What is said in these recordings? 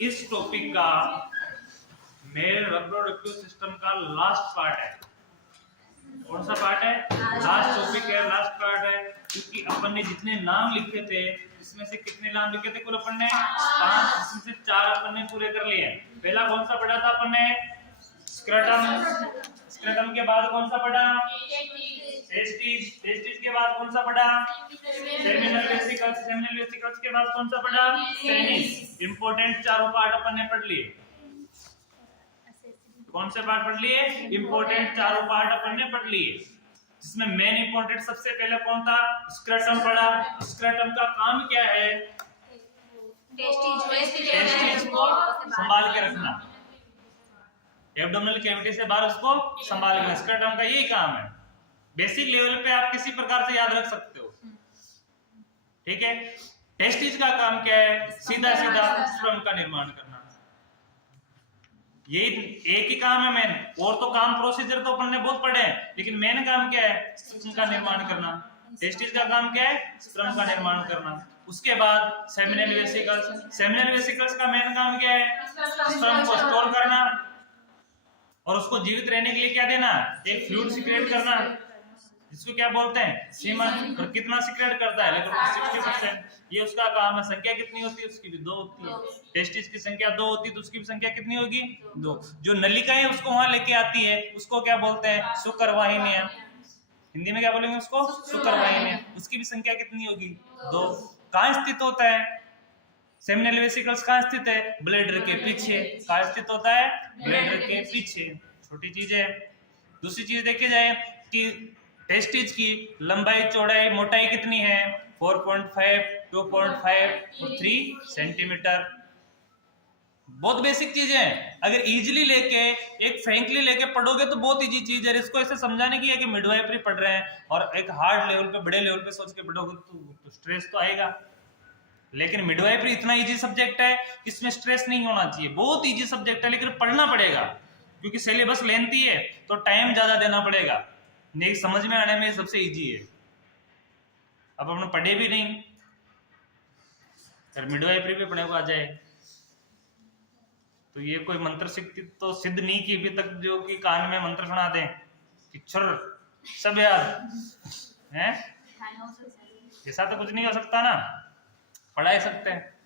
इस टॉपिक का male reproductive system का लास्ट पार्ट है। कौन सा पार्ट है? लास्ट टॉपिक है, लास्ट पार्ट है। क्योंकि अपन ने जितने नाम लिखे थे इसमें से कितने नाम लिखे थे कुल अपन ने? 5, जिसमें से 4 अपन ने पूरे कर लिए। पहला कौन सा पढ़ा था अपन ने? स्क्रैटम। स्क्रैटम के बाद कौन सा पढ़ा? टेस्टिस। टेस्टिस के बाद कौन सा पढ़ा? Seminal vesicles. सेमिनल वेसिकल्स के बाद कौन सा पढ़ा? पेनिस। इंपॉर्टेंट चारों पार्ट अपन ने पढ़ लिए। कौन से पार्ट पढ़ लिए? इंपॉर्टेंट चारों पार्ट अपन ने पढ़ लिए, जिसमें मेन इंपॉर्टेंट सबसे पहले कौन था? स्क्रैटम पढ़ा। स्क्रैटम का काम क्या है? टेस्टिस को संभाल के रखना, एब्डोमिनल कैविटी से बाहर उसको संभाल के। स्क्रैटम का यही काम है। बेसिक लेवल पे आप किसी प्रकार से याद रख सकते हो, ठीक है। टेस्टिस का काम क्या है? सीधा सीधा स्पर्म का निर्माण करना। ये एक ही काम है मेन, और तो काम प्रोसीजर तो अपन ने बहुत पढ़े हैं, लेकिन मेन काम क्या है? स्पर्म का निर्माण करना। टेस्टिस का काम क्या है? स्पर्म का निर्माण करना। उसके बाद सेमिनल वेसिकल्स। सेमिनल वेसिकल्स का मेन काम क्या है? स्पर्म को स्टोर करना और उसको जीवित रहने के लिए क्या देना? एक फ्लूइड सिक्रेट करना, जिसको क्या बोलते हैं? सीमन। और कितना सिक्रेट करता है? लगभग 60%। ये उसका काम है। संख्या कितनी होती है उसकी? भी 2 होती है। टेस्टिस की संख्या 2 होती है तो उसकी भी संख्या कितनी होगी? 2। जो नलिकाएं उसको वहां लेके आती है उसको क्या बोलते हैं? शुक्रवाहिनियां। हिंदी में क्या बोलेंगे उसको? शुक्रवाहिनियां। उसकी भी संख्या कितनी होगी? 2। कहां स्थित होता है सेमिनल वेसिकल्स? कहां स्थित है? ब्लैडर के पीछे। कहां स्थित होता है? ब्लैडर के पीछे। छोटी चीज है। दूसरी चीज देखी जाए कि टेस्टिस की लंबाई, चौड़ाई, मोटाई कितनी है? 4.5, 2.5 और 3 सेंटीमीटर। बहुत बेसिक चीजें हैं। अगर इजीली लेके, एक फ्रैंकली लेके पढ़ोगे तो बहुत इजी चीज है। इसको ऐसे समझाने की है कि मिडवाइफरी पढ़ रहे हैं और एक हार्ड लेवल पे, बड़े लेवल पे सोच के पढ़ोगे तो स्ट्रेस तो आएगा। लेकिन मिडवाइफरी इतना इजी सब्जेक्ट है, इसमें स्ट्रेस नहीं होना चाहिए। बहुत इजी सब्जेक्ट है, लेकिन पढ़ना पड़ेगा क्योंकि सिलेबस लेंथी है तो टाइम ज्यादा देना पड़ेगा। नहीं, समझ में आने में सबसे इजी है। अब हमने पढ़े भी नहीं, अगर मिडवाइफरी पे पढ़े को आ जाए तो ये कोई मंत्र तो सिद्ध नहीं की अभी तक जो कि कान में मंत्र सुना दें कि छर सब याद है। ऐसा तो कुछ नहीं हो सकता ना, पढ़ा ही सकते हैं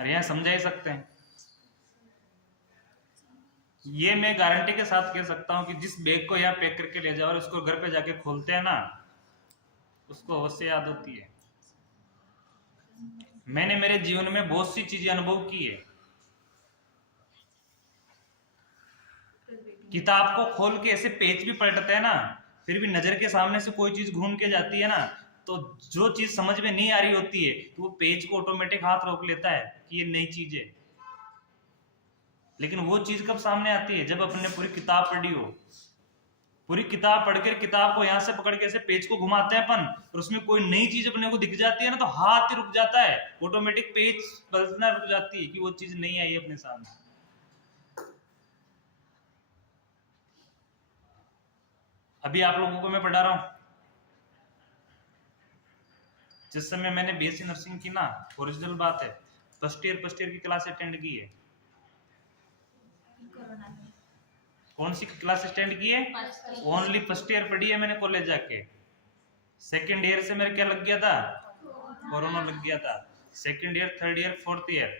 और यहाँ समझा ही सकते हैं। ये मैं गारंटी के साथ कह सकता हूं कि जिस बैग को यहाँ पैक करके ले जाओ और उसको घर पे जाके खोलते हैं ना, उसको अवश्य याद होती है। मैंने मेरे जीवन में बहुत सी चीजें अनुभव की है। किताब को खोल के ऐसे पेज भी पलटते हैं ना, फिर भी नजर के सामने से कोई चीज घूम के जाती है ना, तो जो चीज समझ में नहीं आ रही होती है तो वो पेज को ऑटोमेटिक हाथ रोक लेता है कि ये नई चीज है। लेकिन वो चीज कब सामने आती है? जब अपने पूरी किताब पढ़ी हो। पूरी किताब पढ़कर किताब को यहां से पकड़ के ऐसे पेज को घुमाते हैं अपन और उसमें कोई नई चीज अपने को दिख जाती है ना, तो हाथ ही रुक जाता है, ऑटोमेटिक पेज पलटना रुक जाती है कि वो चीज नहीं आई अपने सामने। अभी आप लोगों को मैं पढ़ा रहा हूं, जिस समय मैंने बीएससी नर्सिंग की ना, ओरिजिनल बात है, फर्स्ट ईयर की क्लास अटेंड की है। कौन सी क्लास अटेंड की है? ओनली फर्स्ट ईयर पढ़ी है मैंने कॉलेज जाके। सेकंड ईयर से मेरे क्या लग गया था? कोरोना लग गया था। Second year, third year, fourth year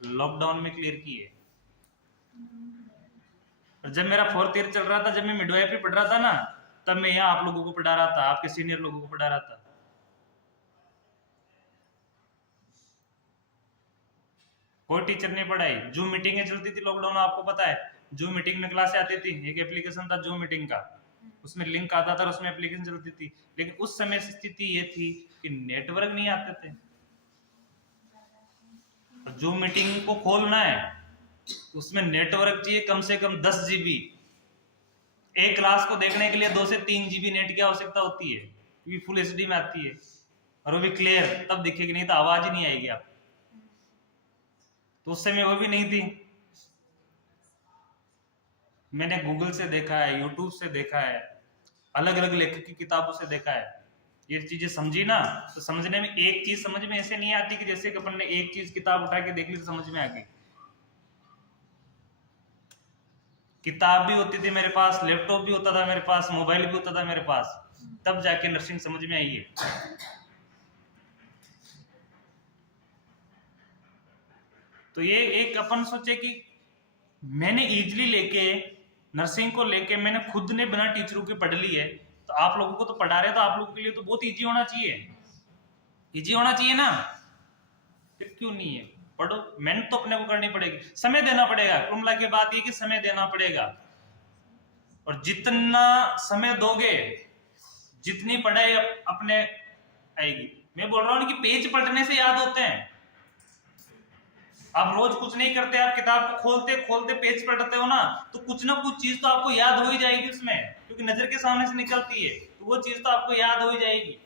lockdown में क्लियर की है। और जब मेरा फोर्थ ईयर चल रहा था, जब मैं मिडवाइफरी पढ़ रहा था ना, तब मैं यहाँ आप लोगों को पढ़ा रहा था, आपके सीनियर लोगों को पढ़ा रहा था। कोई टीचर नहीं पढ़ाई। जूम मीटिंगें चलती थी लॉकडाउन, आपको पता है। जूम मीटिंग में क्लासें आती थी, एक एप्लीकेशन था जूम मीटिंग का, उसमें लिंक आता था, उसमें एप्लीकेशन चलती थी। लेकिन उस समय स्थिति ये थी कि नेटवर्क नहीं आते थे। जूम मीटिंग को खोलना है तो उसमें नेटवर्क चाहिए कम से कम 10 GB। एक क्लास को देखने के लिए 2 से 3 GB नेट की आवश्यकता होती है, क्योंकि फुल HD में आती है और वो भी क्लियर तब दिखेगी, नहीं तो आवाज ही नहीं आएगी आप। तो उस समय वो भी नहीं थी। मैंने गूगल से देखा है, यूट्यूब से देखा है, अलग अलग लेखक की किताबों से देखा है ये चीजें समझी ना, तो समझने में एक चीज समझ में ऐसे नहीं आती कि जैसे कि अपन ने एक चीज किताब उठा के देख ली तो समझ में आ गई। किताब भी होती थी मेरे पास, लैपटॉप भी होता था मेरे पास, मोबाइल भी होता था मेरे पास, तब जाके नर्सिंग समझ में आई है। तो ये एक अपन सोचे कि मैंने इजीली लेके नर्सिंग को लेके मैंने खुद ने बिना टीचरों के पढ़ ली है, तो आप लोगों को तो पढ़ा रहे, तो आप लोगों के लिए तो बहुत इजी होना चाहिए, इजी होना चाहिए ना, फिर क्यों नहीं है? पढ़ो, मेहनत तो अपने को करनी पड़ेगी, समय देना पड़ेगा। कुल की बात ये कि समय देना पड़ेगा, और जितना समय दोगे जितनी पढ़ाई अपने आएगी। मैं बोल रहा हूं कि पेज पलटने से याद होते हैं। आप रोज कुछ नहीं करते, आप किताब को खोलते खोलते पेज पलटते हो ना, तो कुछ ना कुछ चीज तो आपको याद हो ही जाएगी उसमें, क्योंकि नजर के सामने से निकलती है, तो वो चीज तो आपको याद हो ही जाएगी।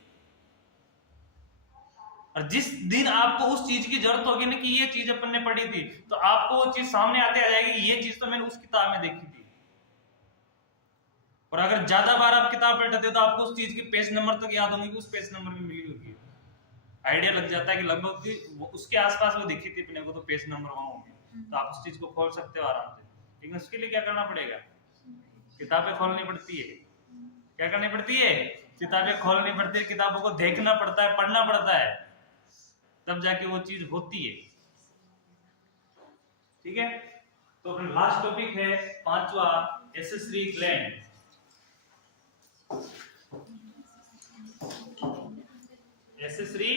और जिस दिन आपको उस चीज की जरूरत होगी ना कि ये चीज अपन ने पढ़ी थी, तो आपको वो चीज सामने आते आ जाएगी कि ये चीज तो मैंने उस किताब में देखी थी। और अगर ज्यादा बार आप किताब पलटते हो तो आपको उस चीज के पेज नंबर तक याद होंगे कि उस पेज नंबर में मिली होगी, आइडिया लग जाता है कि लगभग कि उसके आसपास वो दिखी थी अपने को, तो पेज नंबर वहां होंगे, तो आप उस चीज को खोल सकते हो आराम से। लेकिन उसके लिए क्या करना पड़ेगा? किताबें खोलनी पड़ती है। क्या करनी पड़ती है? किताबें खोलनी पड़ती है, किताबों को देखना पड़ता है, पढ़ना पड़ता है, तब जाके वो चीज होती है। ठीक है, तो फिर लास्ट टॉपिक है 5वां, accessory gland. Accessory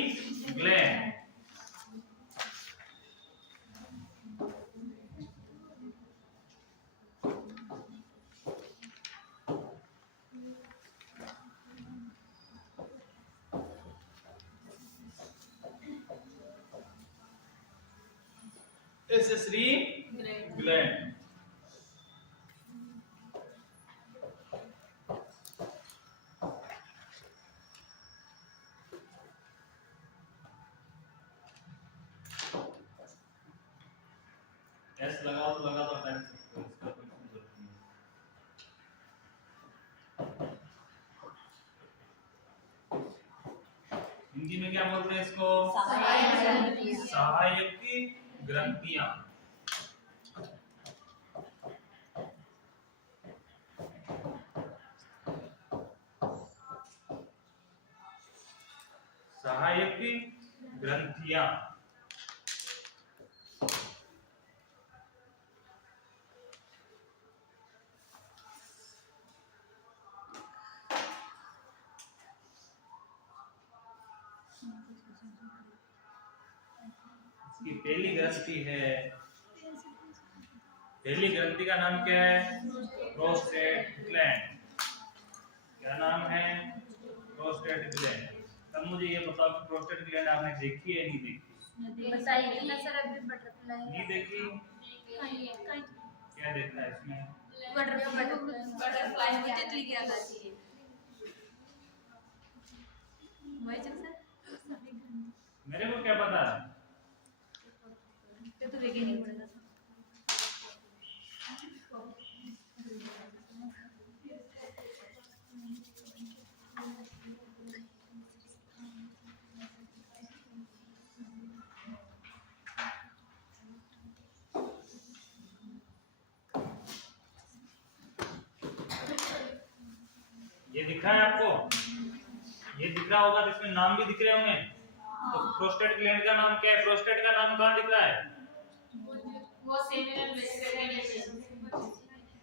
gland accessory gland S लगाओ तो लगा दो, टाइम से इसका कोई जरूरत नहीं है। हिंदी में क्या बोलते हैं इसको? सहायक ग्रंथियां। सहायक ग्रंथियां इसकी पहली ग्रंथि है, पहली ग्रंथि का नाम क्या है? Prostate gland. क्या नाम है? Prostate gland. तब मुझे ये बताओ कि प्रोस्टेट ग्लैंड आपने देखी है नहीं देखी? बताइए ना सर, अभी बटरफ्लाई नहीं देखी? क्या देखना है इसमें? बटरफ्लाई में तितली क्या करती है? वही चीज सर, मेरे को क्या पता? तो देखिए नहीं पड़ेगा। ये दिख रहा है आपको? ये दिख रहा होगा, तो इसमें नाम भी दिख रहे होंगे। तो प्रोस्टेट ग्लैंड का नाम क्या है? प्रोस्टेट का नाम कहाँ दिख रहा है? वो सेमिनल वेसिकल के नीचे।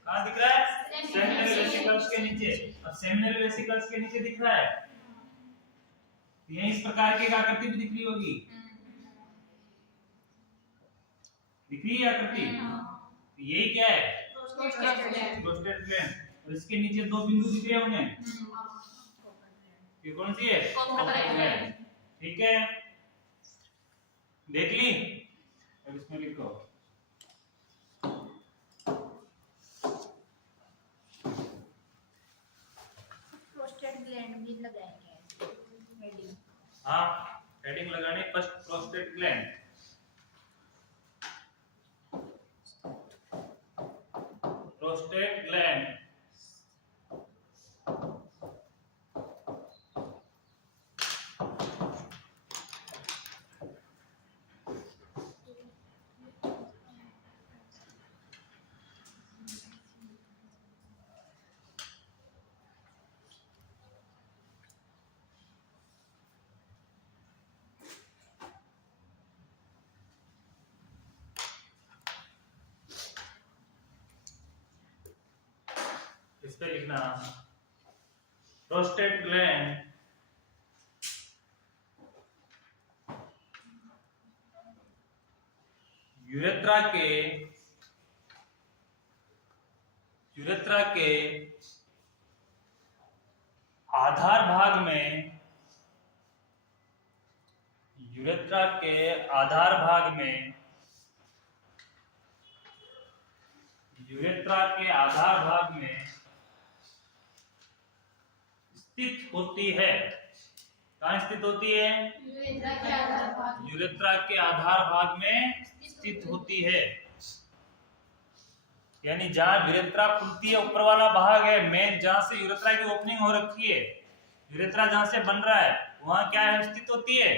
कहाँ दिख रहा है? सेमिनल वेसिकल्स के नीचे। अब सेमिनल वेसिकल्स के नीचे दिख रहा है, ये इस प्रकार की आकृति भी दिख रही होगी, दिख रही है आकृति? यही क्या है? Prostate gland. और इसके नीचे दो बिंदु दिख रहे होंगे, ये कौन सी है? ग्लैंड। ठीक है, देख ली? अब इसमें लिखो प्रोस्टेट ग्लैंड भी लगाएंगे हेडिंग। हाँ, हेडिंग लगाने। First prostate gland, prostate gland इस पे लिखना प्रोस्टेट ग्लैंड यूरेथ्रा के आधार भाग में यूरेथ्रा के आधार भाग में स्थित होती है। कहाँ स्थित होती है? यूरेथ्रा के आधार भाग में स्थित होती है। यानी जहां यूरेथ्रा खुलती है, ऊपर वाला भाग है मेन, जहां से यूरेथ्रा की ओपनिंग हो रखी है, यूरेथ्रा जहां से बन रहा है, वहां क्या है? स्थित होती है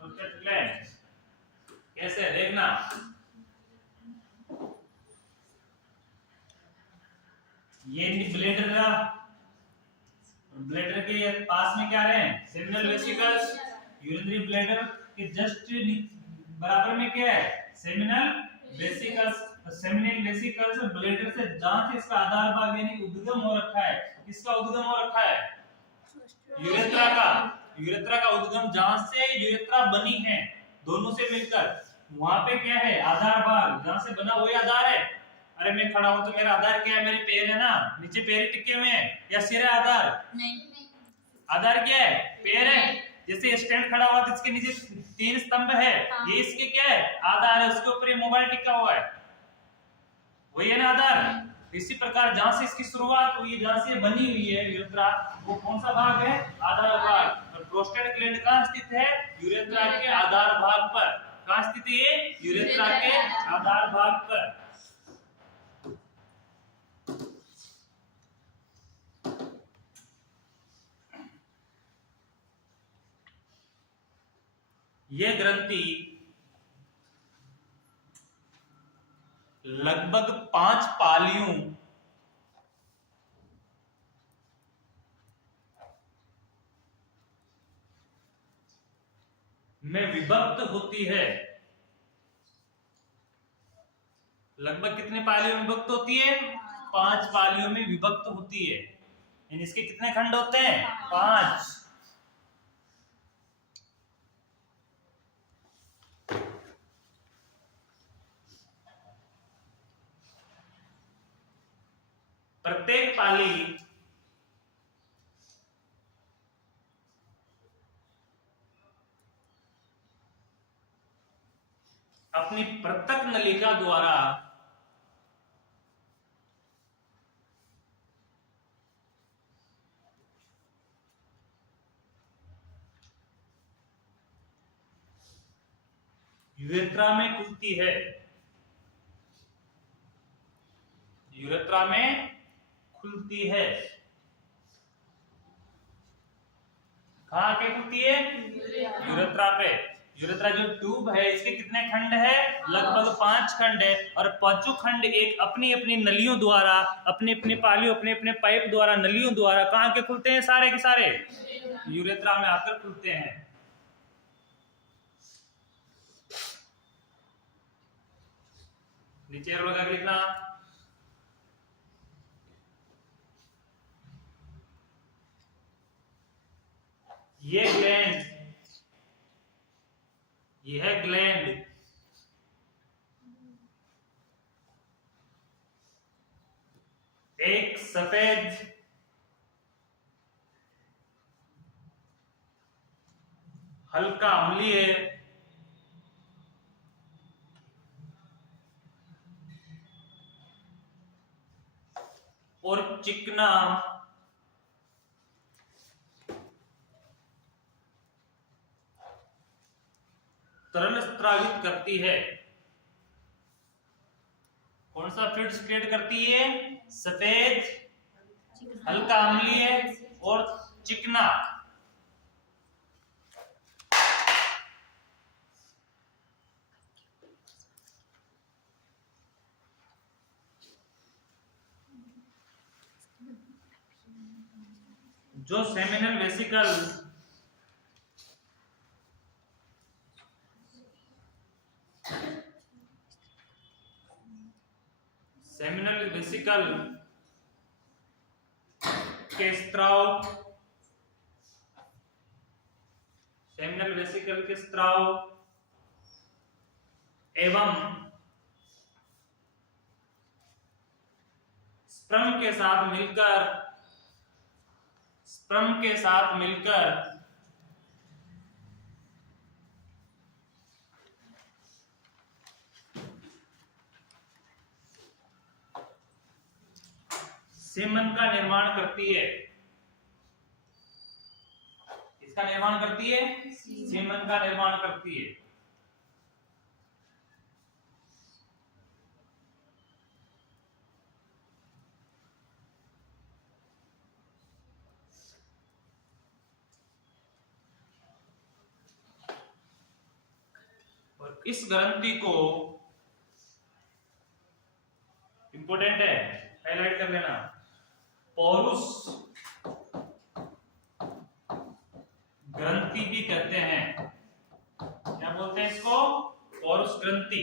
प्रोस्टेट ग्लैंड। कैसे देखना, ये ब्लैडर के पास में क्या रहे? Seminal vesicles. यूरिनरी ब्लैडर के जस्ट बराबर में क्या है? Seminal vesicles. Seminal vesicles bladder से जहां से इसका आधार भाग यानी उद्गम हो रखा है, किसका उद्गम हो रखा है? यूरेथ्रा का उद्गम, जहां से यूरेथ्रा बनी है दोनों से मिलकर, वहां पे क्या है? आधार भाग, जहां से बना वही आधार है। अरे मैं खड़ा हूं तो मेरा आधार क्या है? मेरे पैर है ना, नीचे पैर टिके हुए हैं, या सिर है आधार? नहीं। आधार क्या है? पैर है। जैसे स्टैंड खड़ा हुआ तो इसके नीचे 3 स्तंभ है, ये इसके क्या है? आधार है। उसके ऊपर ये मोबाइल टिका हुआ है, वही है ना आधार। इसी प्रकार जहां से इसकी शुरुआत हुई, जहां से बनी हुई है यूरेथ्रा, वो कौन सा भाग है? आधार भाग। और प्रोस्टेट ग्लैंड कहां स्थित है? यूरेथ्रा के आधार भाग पर। कहां स्थित है? यूरेथ्रा के आधार भाग पर। ये ग्रंथि लगभग 5 पालियों में विभक्त होती है। लगभग कितने पालियों में विभक्त होती है? 5 पालियों में विभक्त होती है। यानी इसके कितने खंड होते हैं? 5। प्रत्येक पाली अपनी पृथक नलिका द्वारा यूरेथ्रा में खुलती है। यूरेथ्रा में खुलती है। कहां के खुलती है? यूरेथ्रा पे। यूरेथ्रा जो ट्यूब है, इसके कितने खंड है? लगभग 5 खंड है। और पांचों खंड एक अपनी अपनी नलियों द्वारा, अपने अपने पालियों, अपने अपने पाइप द्वारा, नलियों द्वारा कहां के खुलते हैं? सारे के सारे यूरेथ्रा में आकर खुलते हैं। नीचे एरो लगा के लिखना। ये ग्लैंड, यह ग्लैंड एक सफेद हल्का अम्लीय और चिकना तरल स्रावित करती है। कौन सा फ्लूइड क्रिएट करती है? सफेद, हल्का अम्लीय और चिकना। जो सेमिनल वेसिकल के स्त्राव, सेमिनल वेसिकल के स्त्राव एवं स्पर्म के साथ मिलकर सीमन का निर्माण करती है। इसका निर्माण करती है, सीमन का निर्माण करती है। और इस ग्रंथि को, इंपॉर्टेंट है, हाईलाइट कर लेना, पौरुष ग्रंथि भी कहते हैं। क्या बोलते हैं इसको? पौरुष ग्रंथि।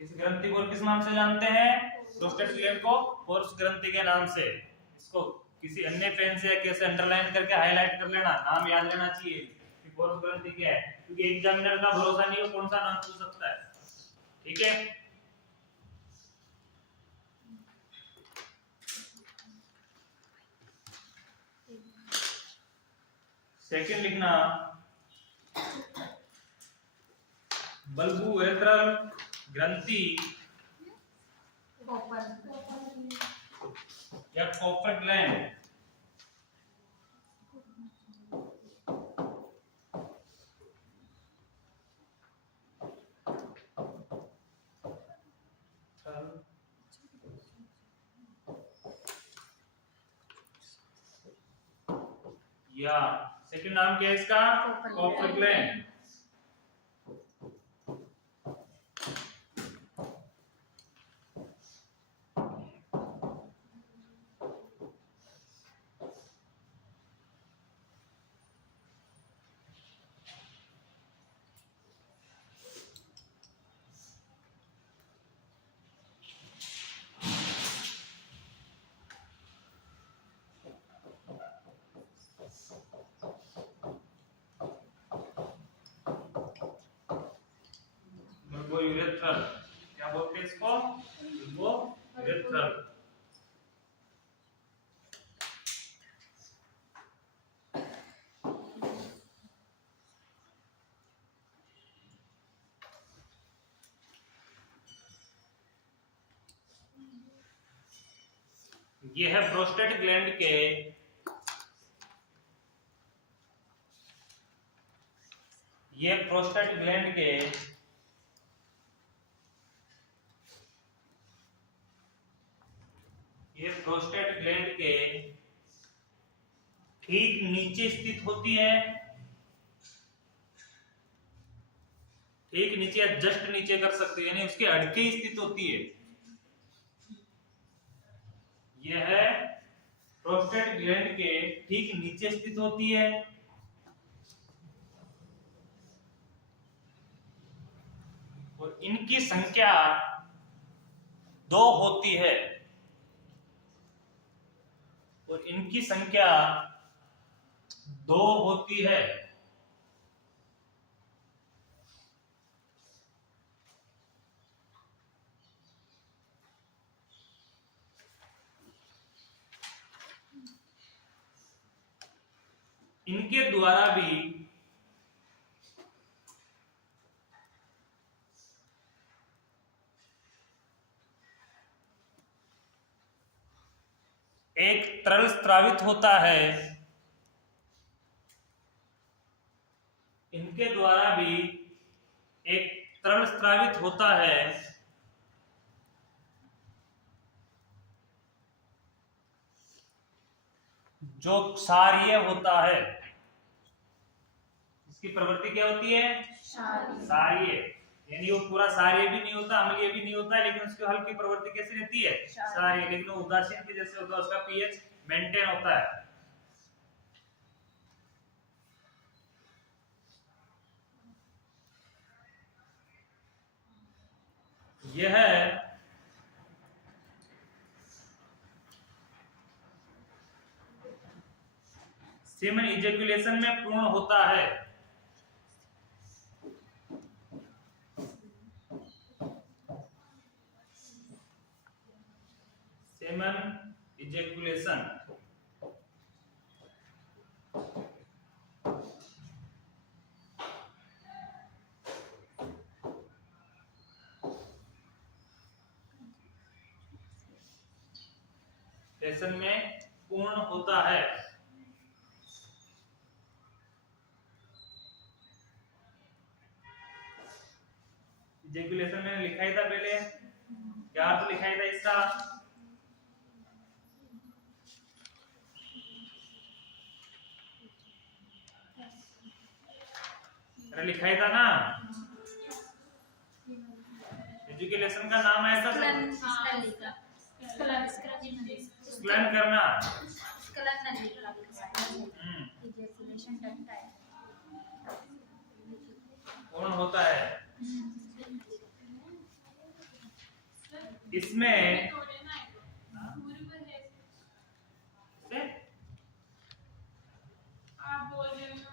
इस ग्रंथि को किस नाम से जानते हैं? प्रोस्टेट ग्लैंड को पौरुष ग्रंथि के नाम से। इसको किसी अन्य पेन से कैसे अंडरलाइन करके हाईलाइट कर लेना, नाम याद रहना चाहिए कि पौरुष ग्रंथि क्या है, क्योंकि एग्जामिनर का भरोसा नहीं हो कौन सा नाम पूछ सकता है। ठीक है, सेकंड लिखना, बल्बू एरेथ्रल ग्रंथि या कॉपर ग्लैंड या सेकंड नाम क्या है इसका? Copper gland. यूरेथ्रल, क्या बोलते हैं इसको? यूरेथ्रल। यह है प्रोस्टेट ग्लैंड के ठीक नीचे स्थित होती है, ठीक नीचे या जस्ट नीचे कर सकते हैं, यानी उसके हटके ही स्थित होती है। यह है प्रोस्टेट ग्लैंड के ठीक नीचे स्थित होती है और इनकी संख्या 2 होती है इनके द्वारा भी एक तरल स्रावित होता है, इनके द्वारा भी एक तरल स्रावित होता है जो क्षारीय होता है। इसकी प्रवृत्ति क्या होती है? क्षारीय, यानी वो पूरा क्षारीय भी नहीं होता, अम्लीय भी नहीं होता, लेकिन उसकी हल्की प्रवृत्ति कैसी रहती है? क्षारीय, लेकिन वो उदासीन के जैसे होता है, उसका पीएच मेंटेन होता है। यह सेमेन इजैकुलेशन में पूर्ण होता है। सेमेन इजैकुलेशन सेशन में पूर्ण होता है। इजैकुलेशन मैंने लिखा ही था पहले, क्या तो लिखा ही था इसका, अरे लिखा ही था ना। इजैकुलेशन का नाम है ऐसा स्क्लन करना। पूर्ण होता है। इसमें आप बोल रहे हो ना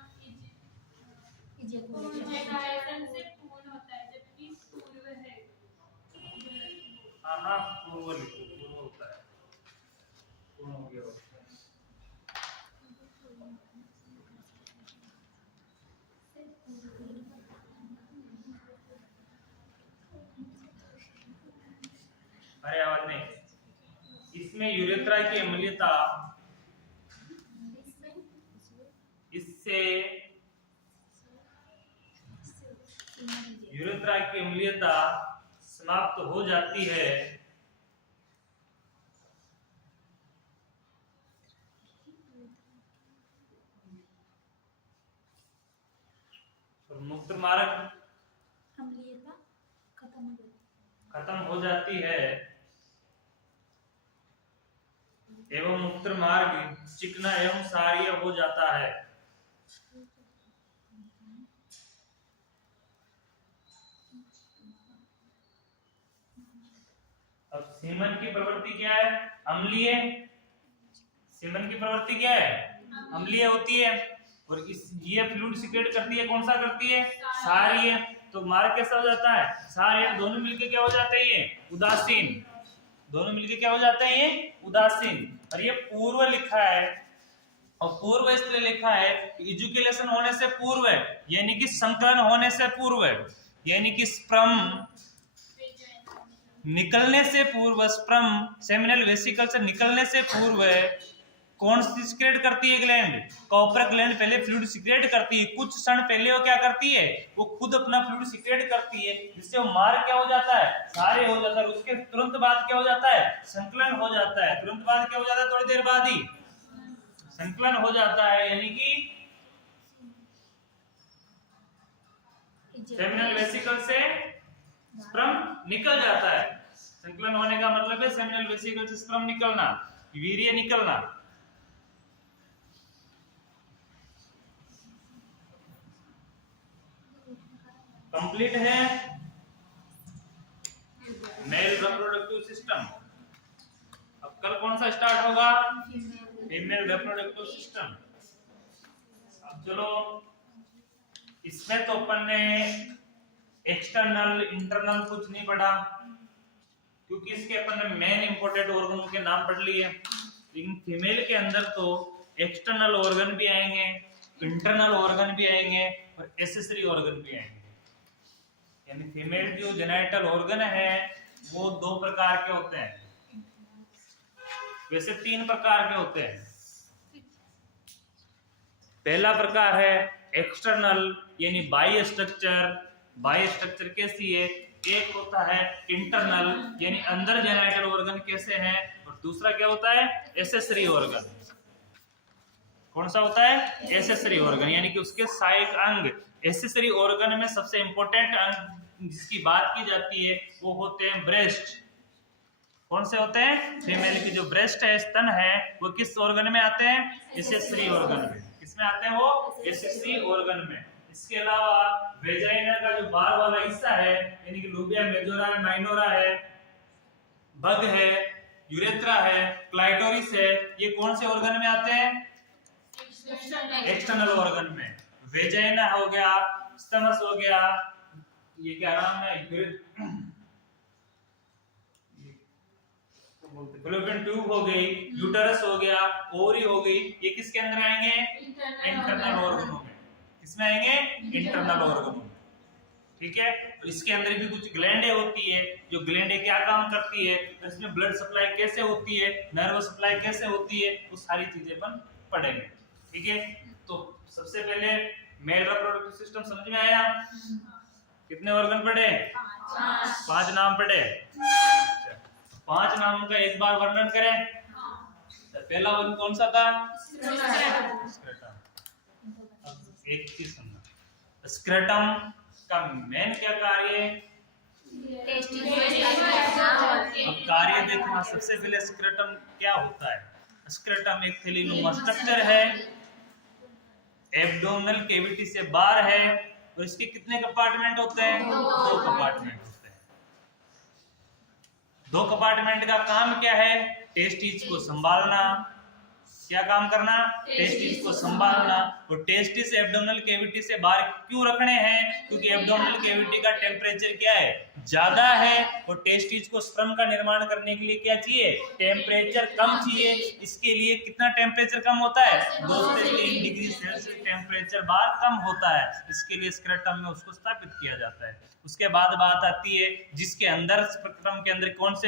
इजैकुलेशन से पूर्ण होता है, जबकि पूर्व है। हाँ पूर्व लिखो, पूर्व होता है, पूर्ण हो गया। अरे आवाज नहीं। इसमें यूरेथ्रा की अम्लीयता इससे यूरेथ्रा की अम्लीयता समाप्त हो जाती है और मूत्र मार्ग खत्म हो जाती है एवं मूत्र मार्ग चिकना एवं सारीय हो जाता है। अब सीमन की प्रवृत्ति क्या है? अम्लीय। सीमन की प्रवृत्ति क्या है? अम्लीय होती है और ये फ्लूइड सीक्रेट करती है, कौन सा करती है? सारीय। तो मार्ग कैसा हो जाता है? सारीय। दोनों मिलके क्या हो जाता है? ये उदासीन। दोनों मिलके क्या हो जाता है? ये उदासीन। और ये पूर्व लिखा है, और पूर्व इसलिए लिखा है इजैकुलेशन होने से पूर्व है, यानी कि संकलन होने से पूर्व है, यानी कि स्पर्म निकलने से पूर्व, स्पर्म सेमिनल वेसिकल से निकलने से पूर्व कौन सी सिक्रेट करती है ग्लैंड? कॉपर ग्लैंड पहले फ्लूइड सिक्रेट करती है। कुछ क्षण पहले वो क्या करती है? वो खुद अपना फ्लूइड सिक्रेट करती है, जिससे वो मार्ग क्या हो जाता है? सारे हो जाता है। उसके तुरंत बाद क्या हो जाता है? संकलन हो जाता है। तुरंत बाद क्या हो जाता है? थोड़ी देर बाद ही संकलन हो जाता है, यानी कि सेमिनल वेसिकल से स्पर्म निकल जाता है। संकलन होने का मतलब है सेमिनल वेसिकल से स्पर्म निकलना, वीर्य निकलना। कंप्लीट है मेल रिप्रोडक्टिव सिस्टम। अब कल कौन सा स्टार्ट होगा? Female reproductive system. अब चलो, इसमें तो अपन ने एक्सटर्नल इंटरनल कुछ नहीं पढ़ा, क्योंकि इसके अपन ने मेन इंपोर्टेंट ऑर्गन के नाम पढ़ लिए। लेकिन फीमेल के अंदर तो एक्सटर्नल ऑर्गन भी आएंगे, इंटरनल ऑर्गन भी आएंगे और एसेसरी ऑर्गन भी आएंगे। यानी फीमेल जो जेनिटल ऑर्गन है वो दो प्रकार के होते हैं, वैसे तीन प्रकार के होते हैं। पहला प्रकार है एक्सटर्नल, यानी बाह्य स्ट्रक्चर। बाह्य स्ट्रक्चर कैसी है? एक होता है इंटरनल, यानी अंदर जेनिटल ऑर्गन कैसे हैं, और दूसरा क्या होता है? Accessory organ. कौन सा होता है? एसेसरी ऑर्गन, यानी कि उसके सहायक अंग। एसेसरी ऑर्गन में सबसे इंपॉर्टेंट अंग जिसकी बात की जाती है वो होते हैं ब्रेस्ट। कौन से होते हैं? फीमेल की जो ब्रेस्ट है, स्तन है, वो किस ऑर्गन में आते हैं? एसेसरी ऑर्गन में। किसमें आते हैं वो? एसेसरी ऑर्गन में। इसके अलावा वेजाइना का जो बाहर वाला हिस्सा है यानी कि लूबिया मेजोरा है, माइनोरा है, बग है, यूरेथ्रा है, क्लाइटोरिस है, ये कौन से ऑर्गन में आते हैं? एक्सटर्नल ऑर्गन में। वेजाइना हो गया, स्टमस हो गया, ये क्या नाम है, फैलोपियन ट्यूब हो गई, यूटरस हो गया, ओवरी हो गई, ये किसके अंदर आएंगे? इंटरनल ऑर्गनों में। किसमें आएंगे? इंटरनल ऑर्गनों में। ठीक है, तो इसके अंदर भी कुछ ग्लैंडें होती है, जो ग्लैंडें क्या काम करती है, इसमें ब्लड सप्लाई कैसे होती है, नर्व सप्लाई कैसे होती है, वो सारी चीजें अपन पढ़ेंगे। ठीक है, तो सबसे पहले मेल रिप्रोडक्टिव सिस्टम समझ में आया? कितने ऑर्गन पढ़े? 5 नाम पढ़े। 5 नामों का एक बार वर्णन करें। पहला ऑर्गन कौन सा था? स्क्रेटम। एक चीज समझना, स्क्रेटम का मेन क्या कार्य है? अब कार्य देखो, सबसे पहले स्क्रेटम क्या होता है? स्क्रेटम एक थैलीनुमा स्ट्रक्चर है, एब्डोमिनल कैविटी से बाहर है, और इसके कितने कंपार्टमेंट होते हैं? 2 कंपार्टमेंट होते हैं। 2 कंपार्टमेंट का काम क्या है? टेस्टिस को संभालना। क्या काम करना? टेस्टिस को संभालना। और टेस्टिस एब्डोमिनल कैविटी से बाहर क्यों रखने हैं? क्योंकि एब्डोमिनल कैविटी का टेम्परेचर क्या है? ज्यादा है, और टेस्टिस को स्पर्म का निर्माण करने के लिए क्या चाहिए? टेम्परेचर कम चाहिए। इसके लिए कितना टेम्परेचर कम होता है? 2 से 3 डिग्री सेल्सियस टेम्परेचर बाहर कम होता है। इसके लिए स्क्रेटम में उसको स्थापित किया जाता है। उसके बाद बात आती है जिसके अंदर, स्क्रेटम के अंदर कौन से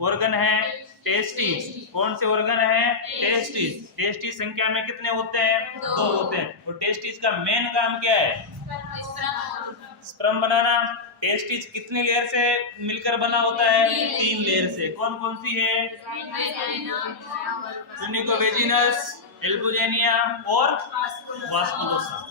ऑर्गन है? टेस्टिस। कौन से ऑर्गन है? टेस्टिस। टेस्टिस संख्या में कितने होते हैं? 2 होते हैं। और टेस्टिस का मेन काम क्या है? स्पर्म बनाना। टेस्टिस कितनी लेयर से मिलकर बना होता है? 3 लेयर से। कौन कौन सी है? ट्यूनिकोवेजिनस, एल्बुजेनिया और वास्कुलोसा,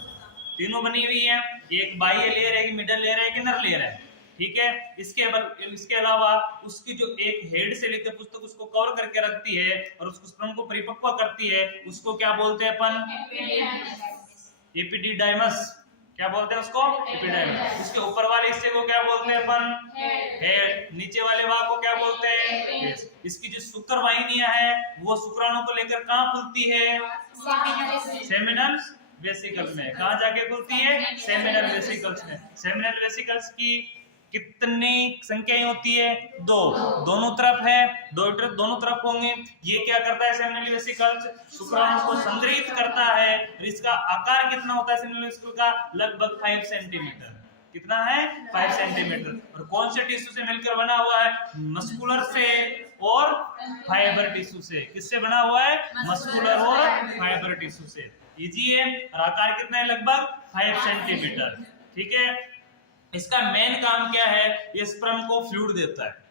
तीनों बनी हुई है। एक बाह्य लेयर है, एक मिडल लेयर है, एक इनर लेयर है। ठीक है, इसके अलावा उसकी जो एक हेड से लेकर पुस्तक उसको कवर करके रखती है और उसको स्पर्म को परिपक्व करती है, उसको क्या बोलते हैं अपन? एपिडिडाइमस। क्या बोलते हैं उसको? एपिडाइमस। उसके ऊपर वाले हिस्से को क्या बोलते हैं अपन? हेड। नीचे वाले भाग को क्या बोलते हैं? इसकी जो शुक्र वाहिनियां है वो शुक्राणु को लेकर कहाँ खुलती है? सेमिनल वेसिकल में। कहाँ जाके खुलती है? सेमिनल वेसिकल्स में। सेमिनल वेसिकल्स की कितनी संख्याएं होती है? 2। दोनों तरफ है, दोनों तरफ होंगे। ये क्या करता है? सेमिनल वेसिकल्स शुक्राणु को संग्रहित करता है। और इसका आकार कितना होता है सेमिनल वेसिकल का? लगभग 5 सेंटीमीटर। कितना है? 5 सेंटीमीटर। और कौन से टिश्यू से मिलकर बना हुआ है? मस्कुलर से और फाइबर टिश्यू से। किससे बना हुआ है? मस्कुलर और फाइबर टिश्यू से। इजी है। और आकार कितना है? लगभग 5 सेंटीमीटर। ठीक है, इसका मेन काम क्या है? ये स्पर्म को फ्लूइड देता है।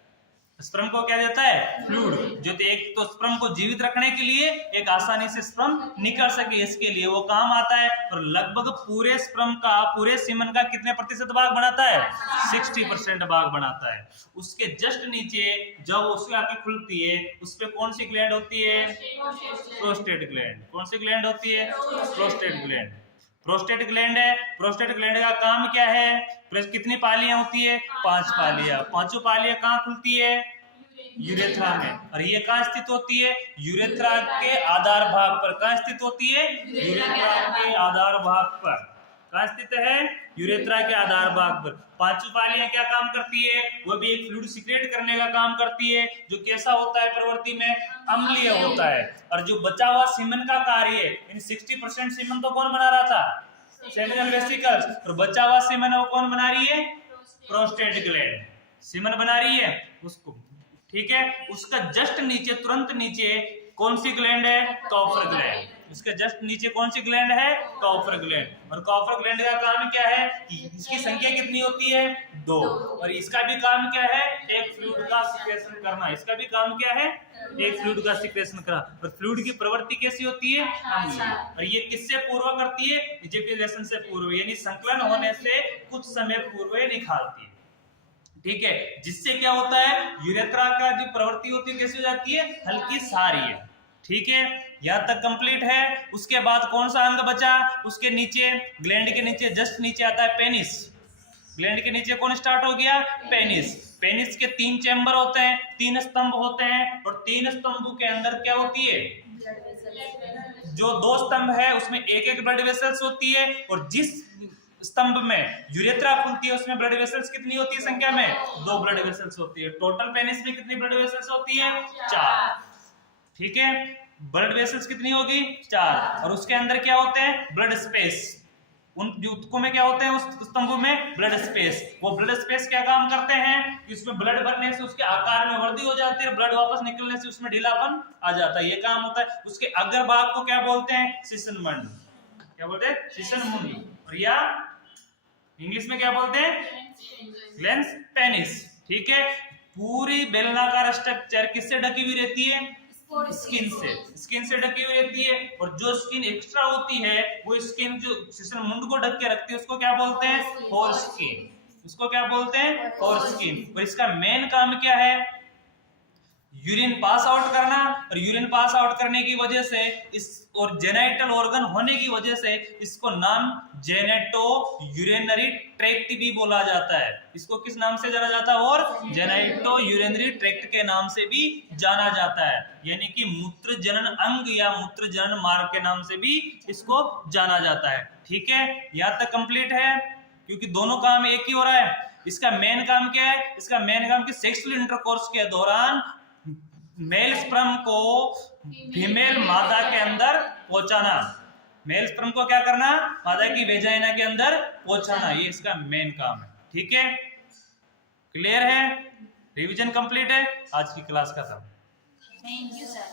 स्पर्म को क्या देता है? फ्लूइड। जो एक तो स्पर्म को जीवित रखने के लिए, एक आसानी से स्पर्म निकल सके, इसके लिए वो काम आता है। और लगभग पूरे स्पर्म का, पूरे सीमन का कितने प्रतिशत भाग बनाता है? 60% भाग बनाता है। उसके जस्ट नीचे जब उसकी आंखें खुलती है, उस पे कौन सी ग्लैंड होती है? Prostate gland. कौन सी ग्लैंड होती है? Prostate gland. प्रोस्टेट ग्लैंड है। प्रोस्टेट ग्लैंड का काम क्या है? कितनी पालियां होती है? 5 पालियां। 5 पालियां कहाँ खुलती है? यूरेथ्रा में। और ये कहाँ स्थित होती है? यूरेथ्रा के आधार भाग पर। कहाँ स्थित होती है? यूरेथ्रा के आधार भाग पर। कहाँ स्थित है? यूरेथ्रा के आधार भाग पर। 5 पालियां क्या काम करती है? वो भी एक फ्लूइड सीक्रेट करने का काम करती है, जो कैसा होता है? प्रवृत्ति में अम्लीय होता है। और जो बचा हुआ सीमन का कार्य है, इन 60% सीमन तो कौन बना रहा था? Seminal vesicles. और बचा हुआ सीमन वो कौन बना रही है? प्रोस्टेट ग्लैंड सीमन बना रही है उसको। ठीक है, उसका जस्ट नीचे, तुरंत नीचे कौन सी ग्लैंड है? Copper gland. उसके जस्ट नीचे कौन सी ग्लैंड है? Copper gland. और कॉपर ग्लैंड का काम क्या है? इसकी संख्या कितनी होती है? 2। और इसका भी काम क्या है? एक फ्लूइड का सिक्रेशन करना। इसका भी काम क्या है? एक फ्लूइड का सिक्रेशन करना। और फ्लूइड की प्रवृत्ति कैसी होती है? अम्लीय। और ये किससे पूर्व करती है? इजैकुलेशन से पूर्व, यानी संकलन होने से कुछ समय पूर्व निकालती है। ठीक है, जिससे क्या होता है? यूरेथ्रा का जो प्रवृत्ति होती है कैसी हो जाती है? हल्की सारी है। ठीक है, यहाँ तक कंप्लीट है। उसके बाद कौन सा अंग बचा? उसके नीचे, ग्लैंड के नीचे, जस्ट नीचे आता है पेनिस। ग्लैंड के नीचे कौन स्टार्ट हो गया? पेनिस। पेनिस के 3 चैम्बर होते हैं, 3 स्तंभ होते हैं, और 3 स्तंभों के अंदर क्या होती है? जो 2 स्तंभ है उसमें एक एक ब्लड वेसल्स होती है, और जिस स्तंभ में यूरेथ्रा खुलती है उसमें ब्लड वेसल्स कितनी होती है संख्या में? 2 ब्लड वेसल्स होती है। टोटल पेनिस में कितनी ब्लड वेसल्स होती है? 4। ठीक है, ब्लड वेसल्स कितनी होगी? 4। और उसके अंदर क्या होते हैं? Blood space. उन ऊतकों में क्या होते हैं? उस स्तंभों में ब्लड स्पेस। वो ब्लड स्पेस क्या काम करते हैं कि उसमें ब्लड भरने से उसके आकार में वृद्धि हो जाती है, ब्लड वापस निकलने से उसमें ढीलापन आ जाता है, ये काम होता है। उसके अग्र भाग को क्या बोलते हैं? शिशन क्या बोलते हैं? शिशन मुंडी। और या इंग्लिश में क्या बोलते हैं? Glans penis. ठीक है, पूरी बेलनाकार स्ट्रक्चर किससे ढकी हुई रहती है? स्किन से। स्किन से ढकी हुई रहती है, और जो स्किन एक्स्ट्रा होती है वो स्किन जो शिशन मुंड को ढक के रखती है उसको क्या बोलते हैं? Four skin. उसको क्या बोलते हैं? Four skin. और इसका मेन काम क्या है? यूरिन पास आउट करना, और यूरिन पास आउट करने की वजह से इस और जेनाइटल ऑर्गन होने की वजह से इसको नाम जेनेटो यूरिनरी ट्रैक्ट भी बोला जाता है। इसको किस नाम से जाना जाता है? और जेनाइटो यूरिनरी ट्रैक्ट के नाम से भी जाना जाता है, यानी कि मूत्र जनन अंग या मूत्र जनन मार्ग के नाम से भी इसको जाना जाता है। ठीक है, यहाँ तक कंप्लीट है, क्योंकि दोनों काम एक ही हो रहा है। इसका मेन काम क्या है? इसका मेन काम कि सेक्सुअल इंटरकोर्स के दौरान मेल स्पर्म को फीमेल मादा के अंदर पहुंचाना। मेल स्पर्म को क्या करना? मादा की वेजाइना के अंदर पहुंचाना, ये इसका मेन काम है। ठीक है, क्लियर है? रिवीजन कंप्लीट है, आज की क्लास खत्म। Thank you sir.